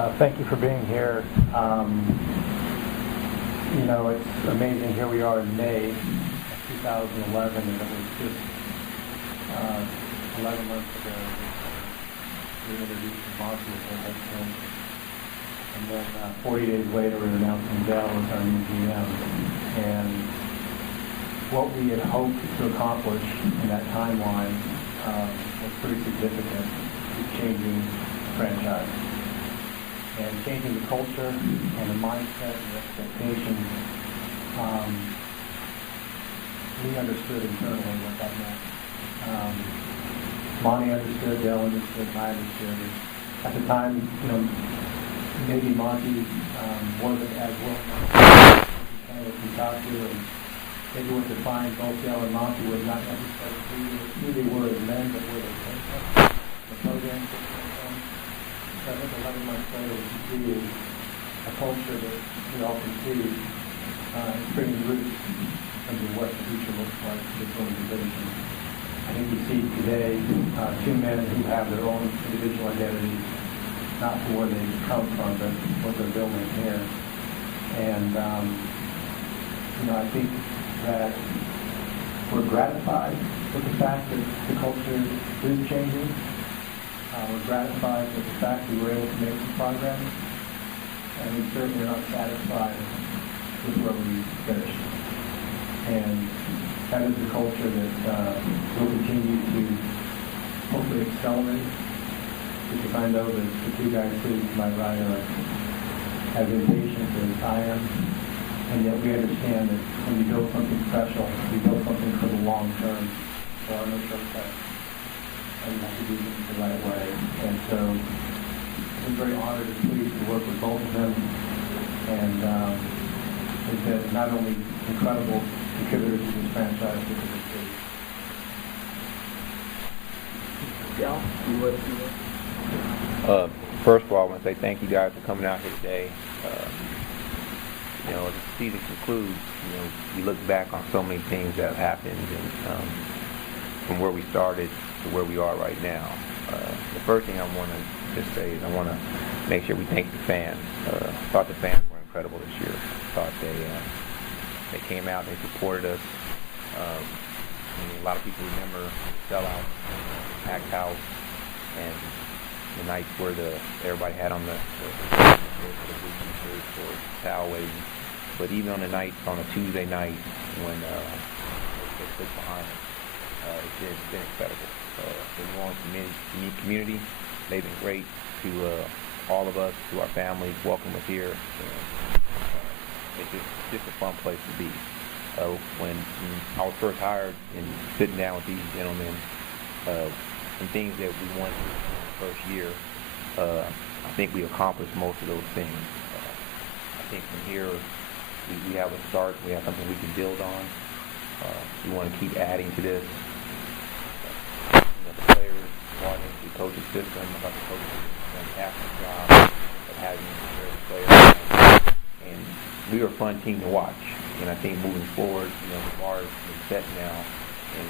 Thank you for being here. It's amazing. Here we are in May of 2011, and it was just 11 months ago we introduced Monty as our head coach. And then 40 days later, we were announcing Dell as our new GM. And what we had hoped to accomplish in that timeline was pretty significant, changing the franchise. And changing the culture and the mindset and the expectations, we understood internally what that meant. Monty understood, Dell understood, and I understood. At the time, maybe Monty wasn't as well known as we talked to, and maybe what defined both Dell and Monty was not necessarily who they were as men, but where they came from, the programs they came from. I think 11 months later, what you see is a culture that we all can see is bringing roots in terms of what the future looks like for this organization. I think we see today two men who have their own individual identities, not for where they come from, but what they're building here. And, I think that we're gratified with the fact that the culture is changing. We're gratified with the fact that we were able to make some progress, and we certainly are not satisfied with where we finished. And that is the culture that will continue to hopefully accelerate, because I know that the two guys sitting to my right are as impatient as I am, and yet we understand that when you build something special, you build something for the long term. There are no shortcuts. And you have to do things the right way. And so I'm very honored and pleased to work with both of them. And they've been not only incredible contributors to this franchise, but to this city. Dell, first of all, I want to say thank you guys for coming out here today. As the season concludes, we look back on so many things that have happened, and from where we started to where we are right now. The first thing I want to just say is I want to make sure we thank the fans. I thought the fans were incredible this year. I thought they came out, they supported us. A lot of people remember the sellout, packed house, and the nights where everybody had on the shirts or towel waving. But even on the nights, on a Tuesday night when they stood behind us, it's been incredible. The New Orleans community, they've been great to all of us, to our families, welcome us here. And, it's just a fun place to be. When I was first hired and sitting down with these gentlemen, some things that we wanted to do in the first year, I think we accomplished most of those things. I think from here, we have a start, we have something we can build on. We want to keep adding to this. The players brought into the coaching system. I thought the coaches did a fantastic job of having the players. And we were a fun team to watch. And I think moving forward, the bar is set now, and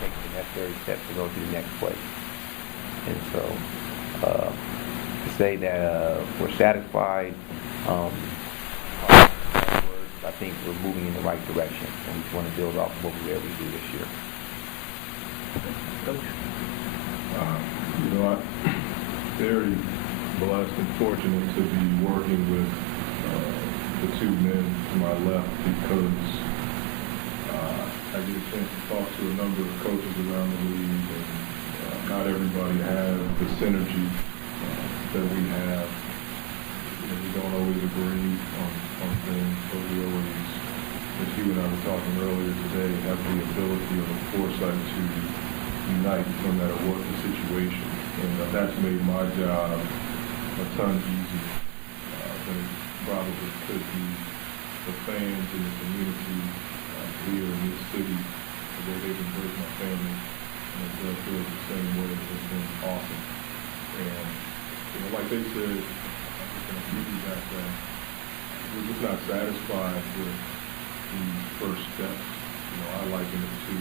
take the necessary steps to go to the next place. And so, to say that we're satisfied, I think we're moving in the right direction, and we just want to build off of what we were able to do this year. I'm very blessed and fortunate to be working with the two men to my left, because I get a chance to talk to a number of coaches around the league, and not everybody has the synergy that we have. We don't always agree on things, but we always, as you and I were talking earlier today, have the ability or the foresight to unite no matter what the situation. And that's made my job a ton easier than it probably could be. The fans in the community here in this city, the way they've embraced my family, and they'll feel the same way, has been awesome. And like they said, we're just not satisfied with the first steps. I liken it to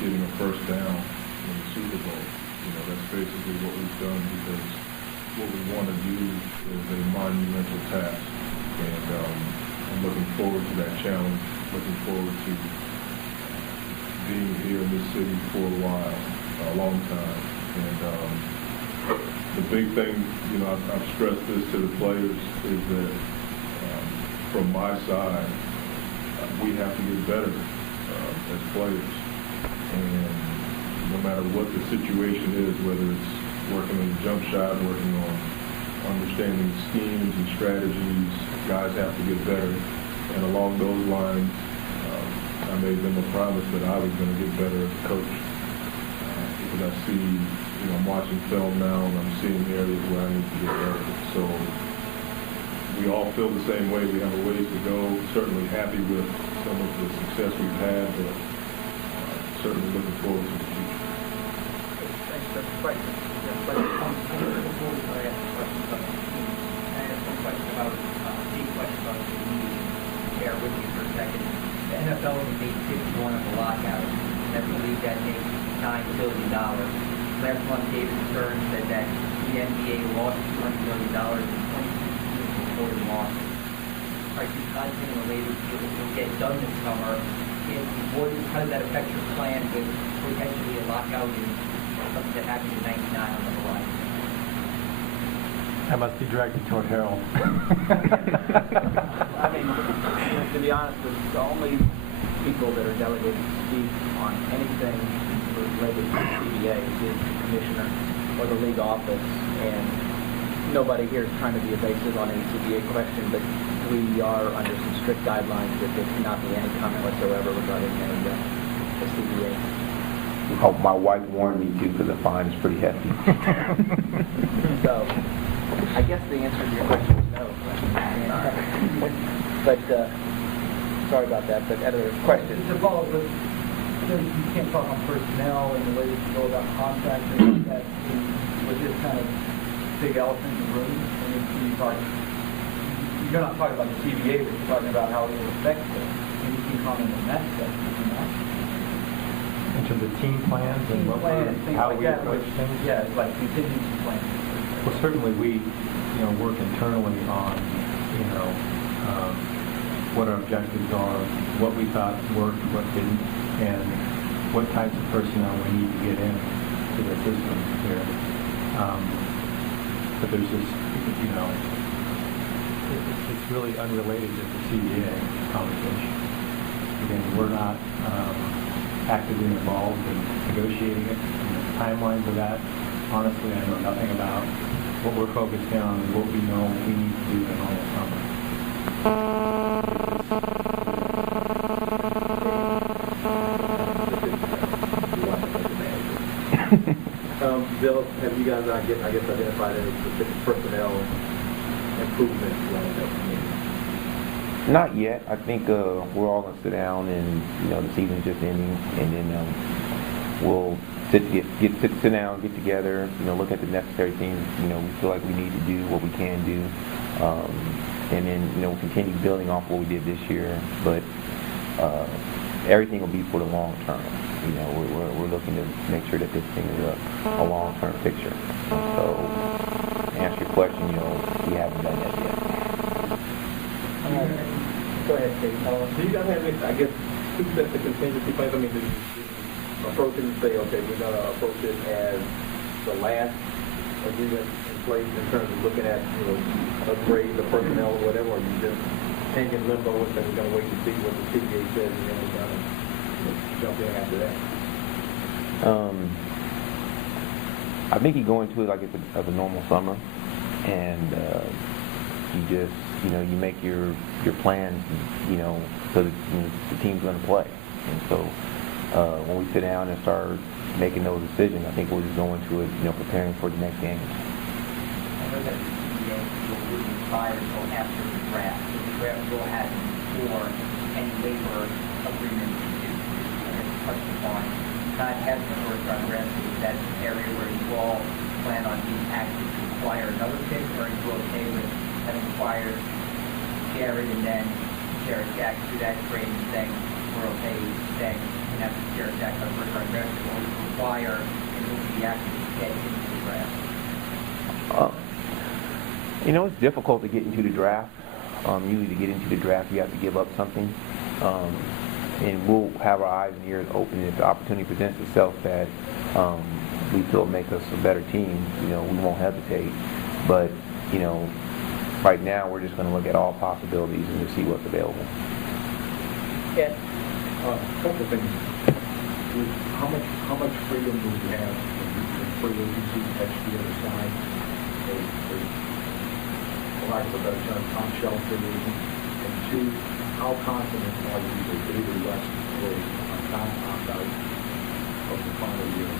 getting a first down in the Super Bowl. That's basically what we've done, because what we want to do is a monumental task. And I'm looking forward to that challenge, looking forward to being here in this city for a while, a long time. And the big thing, I've stressed this to the players, is that from my side, we have to get better as players. And no matter what the situation is, whether it's working on the jump shot, working on understanding schemes and strategies, guys have to get better. And along those lines, I made them a promise that I was going to get better as a coach. Because I see, I'm watching film now and I'm seeing areas where I need to get better. So we all feel the same way. We have a ways to go. Certainly happy with some of the success we've had, but certainly looking forward to the future. Thanks for the question. Before we ask questions about the team, I have some question about the league. Bear with me for a second. The NFL was made 51 of the lockout. That's a league that made $9 billion. Last month, David Stern said that the NBA lost $200 million in 2016 reported losses. Are you confident the latest deal will get done this summer? How does that affect your plan with potentially a lockout and something that happened in 99 on the horizon? I must be directed toward Harold. I mean, to be honest, the only people that are delegated to speak on anything related to the CBA is the commissioner or the league office, and nobody here is trying to be evasive on any CBA question, but we are under some strict guidelines that there cannot be any comment whatsoever regarding the CBA. Oh, my wife warned me too because the fine is pretty hefty. So, I guess the answer to your question is no. But, sorry about that, but other questions? To follow up, you can't talk on personnel and the way you go about contracts and that with this kind of big elephant in the room. You're not talking about the CBA, but you're talking about how it will affect it. And you can comment on that stuff. In terms of team plans and how we approach things? Yeah, like contingency plans. Well, certainly we, work internally on, what our objectives are, what we thought worked, what didn't, and what types of personnel we need to get in to the system here. But there's just, it's really unrelated to the CBA conversation. Again, we're not actively involved in negotiating it. And the timelines of that, honestly, I know nothing about. What we're focused on is what we know we need to do in all the summer. Bill, have you guys, I guess, identified any specific personnel improvements you want to make? Not yet. I think we're all going to sit down and, the season's just ending, and then we'll sit down, get together, look at the necessary things, we feel like we need to do, what we can do, and then, we'll continue building off what we did this year, but everything will be for the long term. We're looking to make sure that this thing is a long-term picture. So, to answer your question, we haven't done that yet. Go ahead, Dave. Do you guys have any, I guess, two sets of contingency plans? I mean, do you approach it and say, okay, we're going to approach it as the last agreement in place in terms of looking at, upgrades of personnel or whatever, or you just hang in limbo and say we're going to wait and see what the CBA says and then we're going to jump in after that? I think you go into it like it's a normal summer, and you just, you make your plans, so that the team's going to play. And so when we sit down and start making those decisions, I think we'll just go into it, preparing for the next game. I know that the CBA will expire until after the draft. So the draft will happen before any labor agreement is touched upon. Not having the first round draft, is that an area where you all plan on being active to acquire another pick, or are you okay with having acquired Jared and then Jared Jack through that trade and saying we're okay staying and after Jared Jack on the first round draft, or will you acquire and will be active to get into the draft? You know, it's difficult to get into the draft. Usually to get into the draft, you have to give up something. And we'll have our eyes and ears open if the opportunity presents itself that we feel make us a better team. You know, we won't hesitate. But, you know, right now we're just going to look at all possibilities and to see what's available. Yes. A couple of things. How much freedom do you have in free agency? That's the other side. For lack of a better term, on-shelf free agent. And two, how confident are you that David West will opt out of the final year?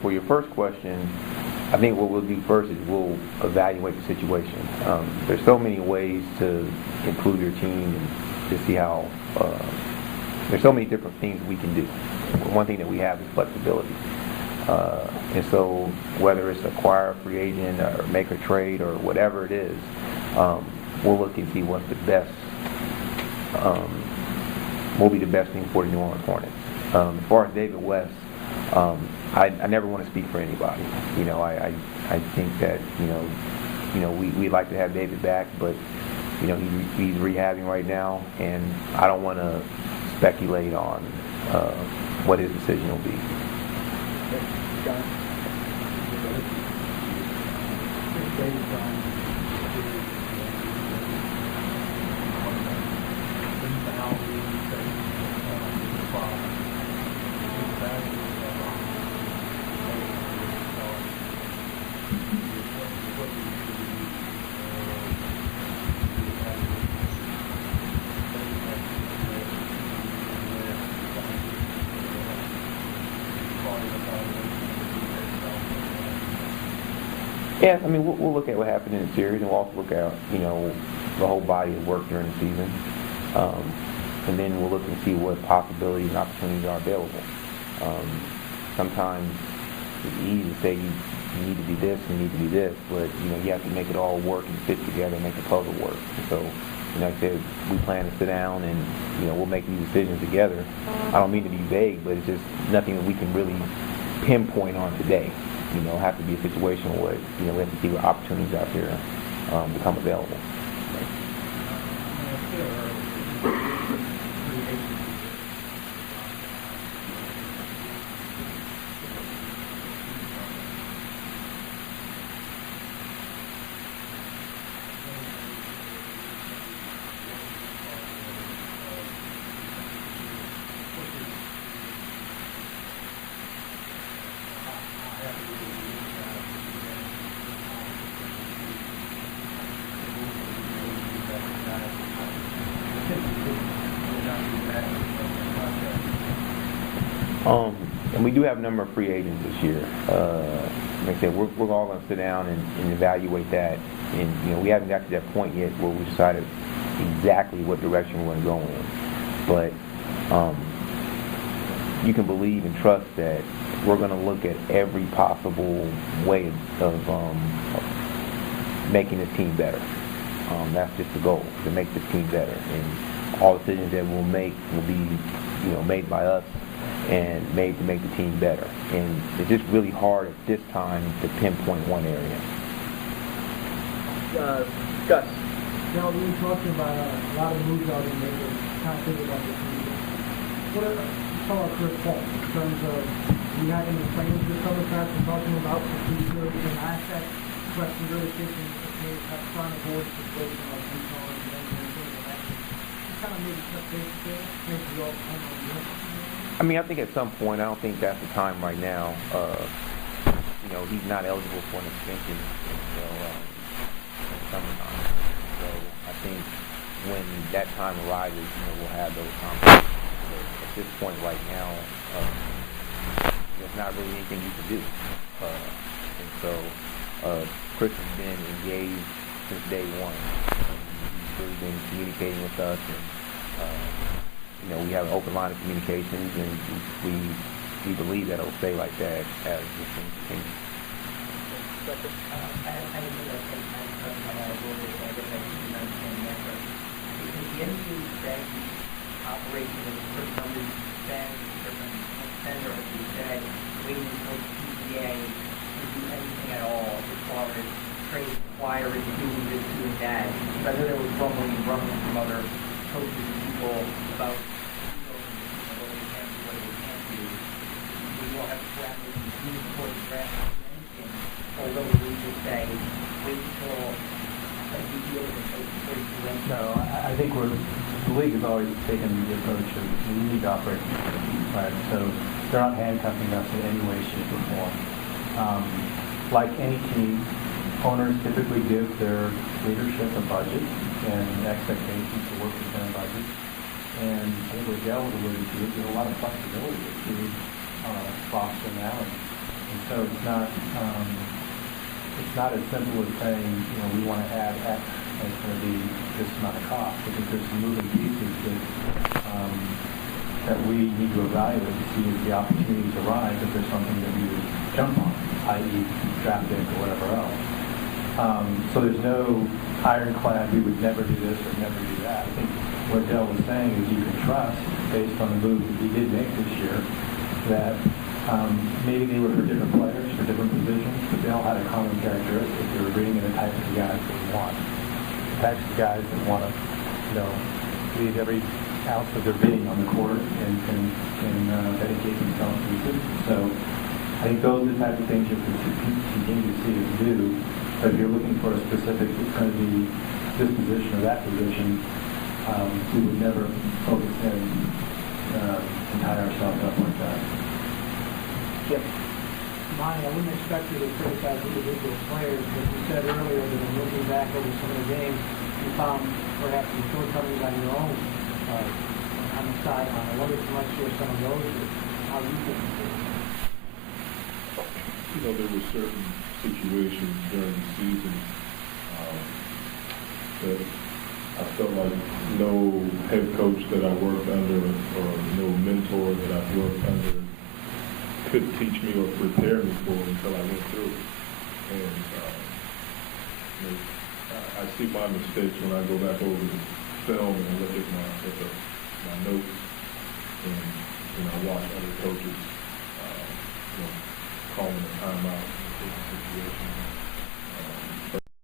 For your first question, I think what we'll do first is we'll evaluate the situation. There's so many ways to improve your team and to see how. There's so many different things we can do. One thing that we have is flexibility. And so whether it's acquire a free agent or make a trade or whatever it is, we'll look and see what's the best, will be the best thing for the New Orleans Hornets. As far as David West, I never want to speak for anybody. You know, I think that, you know, we like to have David back, but, you know, he's rehabbing right now, and I don't want to speculate on what his decision will be. John? Yeah, I mean, we'll look at what happened in the series, and we'll also look at, you know, the whole body of work during the season. And then we'll look and see what possibilities and opportunities are available. Sometimes it's easy to say you need to do this, you need to do this, but, you know, you have to make it all work and fit together and make the puzzle work. And so, you know, like I said, we plan to sit down and, you know, we'll make these decisions together. I don't mean to be vague, but it's just nothing that we can really pinpoint on today. You know, have to be a situation where, you know, we have to see what opportunities out there become available. And we do have a number of free agents this year. Like I said, we're all going to sit down and evaluate that. And, you know, we haven't got to that point yet where we decided exactly what direction we're going to go in. But you can believe and trust that we're going to look at every possible way of making this team better. That's just the goal, to make this team better. And all decisions that we'll make will be, you know, made by us and made to make the team better. And it's just really hard at this time to pinpoint one area. Gus? Now, we were talking about a lot of moves out in there, kind of thinking about this meeting. What are Chris Paul in terms of we having the plans this summer class and talking about the future and asset question really thinking okay, that's trying to avoid the situation like Utah and things like that. Just kind of maybe touch base there, maybe we all kind of I mean, I think at some point, I don't think that's the time right now. You know, he's not eligible for an extension until summertime. So I think when that time arises, you know, we'll have those conversations. But at this point right now, there's not really anything you can do. And so Chris has been engaged since day one. He's really been communicating with us, and you know, we have an open line of communications, and we believe that it'll stay like that as the thing continues. I didn't think I was going to talk about that a little bit, but I guess I didn't understand the answer. Is the NBA bank operation with a certain number of fans, a certain center, as you said, waiting until the PGA to do anything at all as far as trading firing, doing this, doing that. But I know there was rumbling from other coaches and people about, what they can do, what they can't do. We all have parameters and rules before the draft or anything, although we just say, wait until we deal with it before you do anything. No, I think the league has always taken the approach of we need to operate, right? So they're not handcuffing us in any way, shape, or form. Like any team, owners typically give their leadership a budget and expectations to work within a budget. And I think what Dell was alluding to is there's a lot of flexibility with the roster now. And so it's not as simple as saying, we want to add X and it's going to be this amount of cost. I think there's some moving pieces that we need to evaluate to see if the opportunities arise, if there's something that we would jump on, i.e. draft pick or whatever else. So there's no ironclad, we would never do this or never do that. I think what Dell was saying is you can trust, based on the moves that he did make this year, that maybe they were for different players, for different positions, but they all had a common characteristic. They were bringing in the type of guys that we want. The types of guys that want to, leave every ounce of their being on the court and dedicate themselves to the system. So I think those are the type of things you can continue to see us do. But if you're looking for a specific, it's going to be this position or that position, we would never focus in and tie ourselves up like that. Yep. Monty, I wouldn't expect you to criticize individual players, but you said earlier that in looking back over some of the games, you found perhaps some shortcomings on your own on the sideline. I wonder if you might share some of those or how you think there were certain situations during the season that I felt like no head coach that I worked under or no mentor that I've worked under could teach me or prepare me for until I went through it. And I see my mistakes when I go back over the film and look at my notes and I watch other coaches calling a timeout in certain situations.